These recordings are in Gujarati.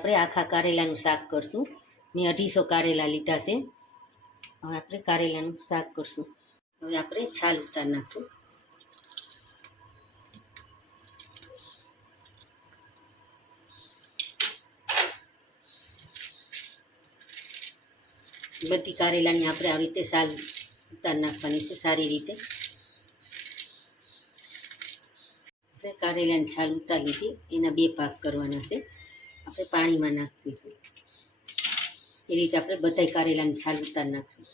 આપણે આખા કારેલાનું શાક કરશું. મેં 250 કારેલા લીધા છે. હવે આપણે કારેલાનું શાક કરશું. હવે આપણે છાલ ઉતારી નાખશું. બધી કારેલાની આપણે આવી રીતે છાલ ઉતારી નાખવાની છે સારી રીતે. આપણે કારેલાની છાલ ઉતારી લીધી, એના 2 ભાગ કરવાના છે. આપણે પાણીમાં નાખી દઈશું. એ રીતે આપણે બધા કારેલાની છાલ ઉતારી નાખશું.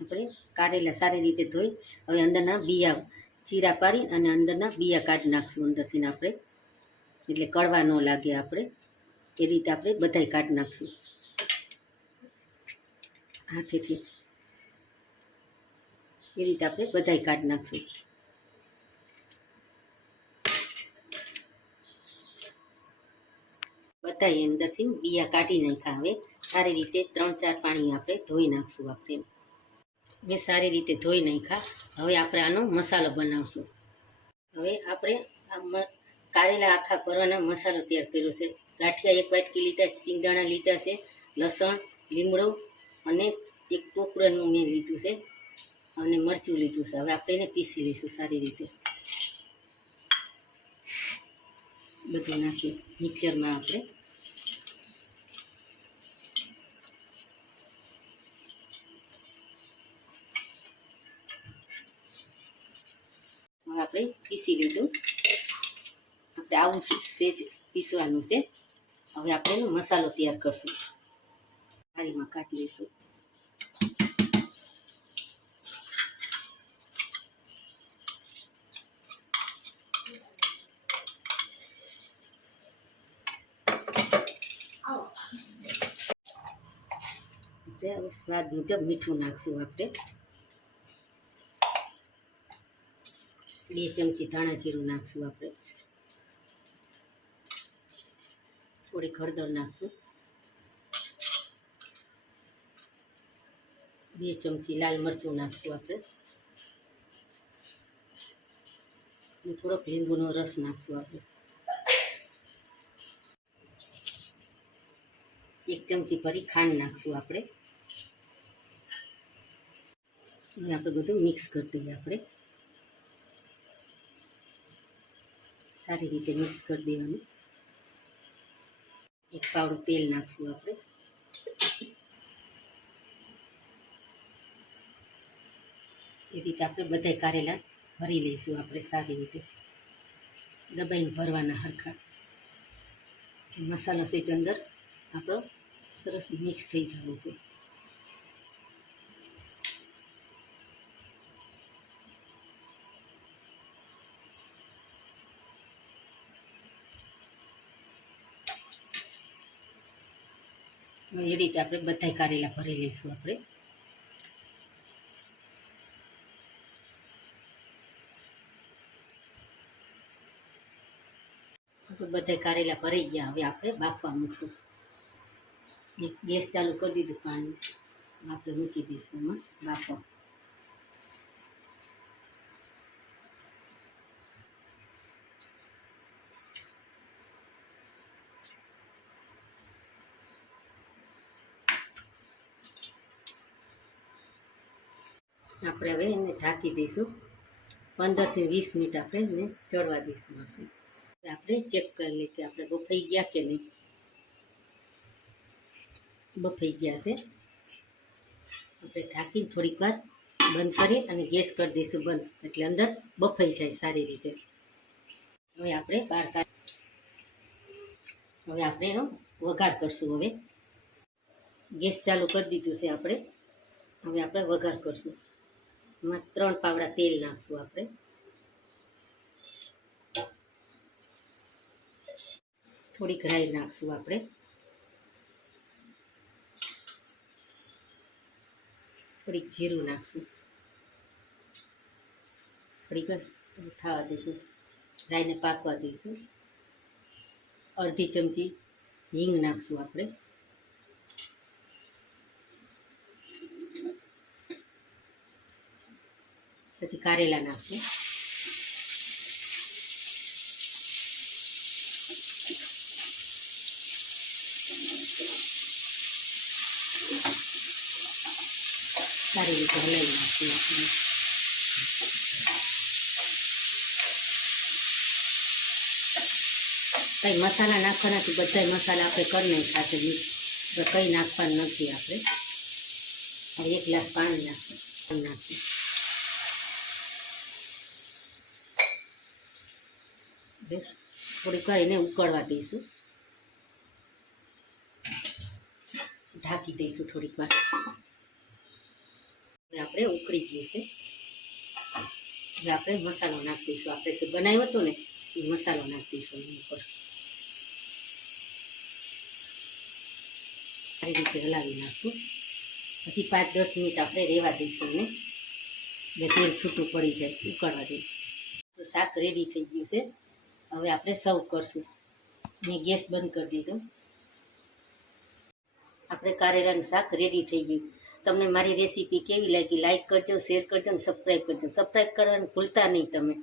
આપણે કારેલા સારી રીતે ધોઈ હવે અંદરના બિયા ચીરા પાડી અને અંદરના બિયા કાઢી નાખશું અંદરથી આપણે, એટલે કડવા ન લાગે આપણે. એ રીતે આપણે બધાય કાઢી નાખશું હાથેથી. એ રીતે આપણે બધાય કાઢી નાખશું. બધાય અંદરથી બિયા કાઢી નાખ્યા. હવે સારી રીતે 3-4 પાણી આપણે ધોઈ નાખશું. આપણે મેં સારી રીતે ધોઈ નાખ્યા. હવે આપણે આનો મસાલો બનાવશું. હવે આપણે કારેલા આખા ભરવાના મસાલો તૈયાર કર્યો છે. ગાંઠિયા 1 વાટકી લીધા, સિંગદાણા લીધા છે, લસણ, લીમડો અને 1 ટોપરાનું મેં લીધું છે અને મરચું લીધું છે. હવે આપણે એને પીસી લઈશું સારી રીતે. બધું નાખી મિક્સરમાં આપણે પીસી લીધું. આપણે આવું સેજ પીસવાનું છે. હવે આપણે એનો મસાલો તૈયાર કરશું. થાળીમાં કાઢી લઈશું. હવે સ્વાદ મુજબ મીઠું નાખશું. આપણે 2 ચમચી ધાણા જીરું નાખશું. આપણે થોડીક હળદર નાખશું. 2 ચમચી લાલ મરચું નાખશું. આપણે થોડોક લીંબુનો રસ નાખશું. આપણે 1 ચમચી ભરી ખાંડ નાખશું. આપણે બધું મિક્સ કરી દઈએ. આપણે સારી રીતે મિક્સ કરી દેવાનું. 1 પાવડું તેલ નાખશું. આપણે એ રીતે આપણે બધાય કારેલા ભરી લઈશું. આપણે સારી રીતે દબાઈને ભરવાના હરખા. મસાલો સેજ અંદર આપણો સરસ મિક્સ થઈ જવું છે. એ રીતે આપણે બધાય કારેલા ભરી લઈશું. આપણે બધાય કારેલા ભરાઈ ગયા. હવે આપણે બાફવા મૂકશું. ગેસ ચાલુ કરી દીધું. પાણી આપણે મૂકી દઈશું એમાં બાફવા. આપણે હવે એને ઢાંકી દઈશું. 15 થી 20 મિનિટ આપણે એને ચડવા દઈશું. આપણે ચેક કરી લઈએ કે આપણે બફાઈ ગયા કે નહીં. બફાઈ ગયા છે. આપણે ઢાંકીને થોડીક વાર બંધ કરી અને ગેસ કરી દઈશું બંધ, એટલે અંદર બફાઈ જાય સારી રીતે. હવે આપણે હવે આપણે એનો વઘાર કરશું. હવે ગેસ ચાલુ કરી દીધું છે. આપણે વઘાર કરશું. એમાં 3 પાવડા તેલ નાખશું. આપણે થોડીક રાઈ નાખશું. આપણે થોડીક જીરું નાખશું. થોડીક થવા દઈશું. રાઈને પાકવા દઈશું. અડધી ચમચી હિંગ નાખશું. આપણે પછી કારેલા નાખશું. સારી રીતે હલાવી નાખીએ આપણે. કંઈ મસાલા નાખવાનાથી બધા મસાલા આપણે કરી નાખ્યા છે મિક્સ, કંઈ નાખવાનું નથી આપણે. હવે 1 ગ્લાસ પાણી નાખીએ. બસ થોડીક વાર એને ઉકળવા દઈશું, ઢાંકી દઈશું થોડીક વાર. હવે આપણે ઉકળી ગયું છે. હવે આપણે મસાલો નાખી દઈશું. આપણે જે બનાવ્યો હતો ને એ મસાલો નાખી દઈશું એની ઉપર. સારી રીતે હલાવી નાખશું. પછી 5-10 મિનિટ આપણે રહેવા દઈશું ને, એટલે તેલ છૂટું પડી જાય, ઉકળવા દઈશું. તો શાક રેડી થઈ ગયું છે. હવે આપણે સર્વ કરશું. મેં ગેસ બંધ કરી દીધો. આપણે કારેલાનું શાક રેડી થઈ ગયું. તમને મારી રેસીપી કેવી લાગી લાઈક કરજો, શેર કરજો અને સબસ્ક્રાઈબ કરજો. સબસ્ક્રાઈબ કરવાનું ભૂલતા નહીં તમે.